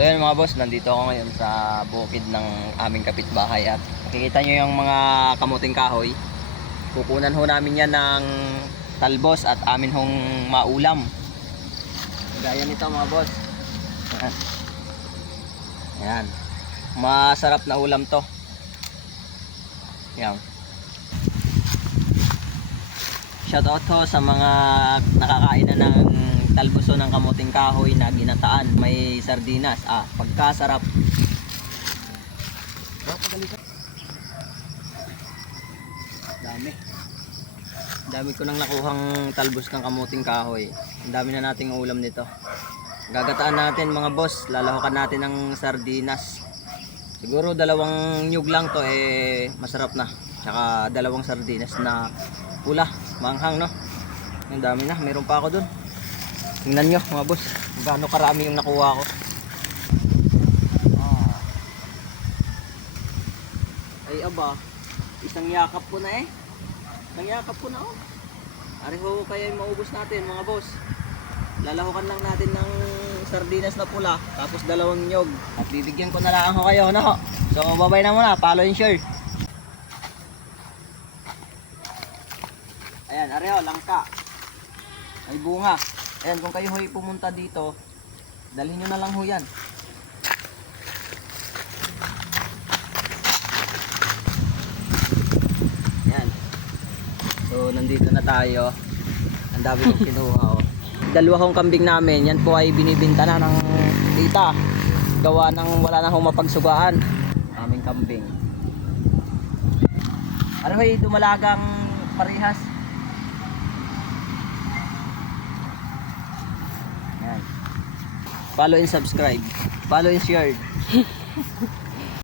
So yun mga boss, nandito ako ngayon sa bukid ng aming kapitbahay at makikita nyo yung mga kamuting kahoy. Kukunan ho namin yan ng talbos at amin hong maulam. Gaya nito mga boss. Ayan. Ayan. Masarap na ulam to. Ayan. Shoutout ho sa mga nakakain na ng talboso ng kamuting kahoy na ginataan. May sardinas. Pagkasarap. Dami ko nang nakuhang talbos ng kamuting kahoy. Ang dami na nating ulam nito. Gagataan natin mga boss. Lalahukan natin ng sardinas. Siguro 2 nyug lang to masarap na. Tsaka 2 sardinas na pula, manghang no. Ang dami na, meron pa ako dun. Tingnan nyo mga boss, gaano karami yung nakuha ko. Ay aba, isang yakap ko na Isang yakap ko na Areho kaya yung maubos natin mga boss. Lalahukan lang natin ng sardinas na pula, tapos 2 nyog. At bibigyan ko na lang ako kayo no. So babay na muna, follow and share. Ayan, areho, langka. May bunga. Ayan, kung kayo ho'y pumunta dito, dalhin nyo na lang ho yan. Ayan. So, nandito na tayo. Ang dami kong kinuha. 2 kong kambing namin, yan po ay binibinta na ng tita. Gawa ng wala na hong mapagsugaan. Aming kambing. Areho'y dumalagang parehas. Follow and subscribe. Follow and share.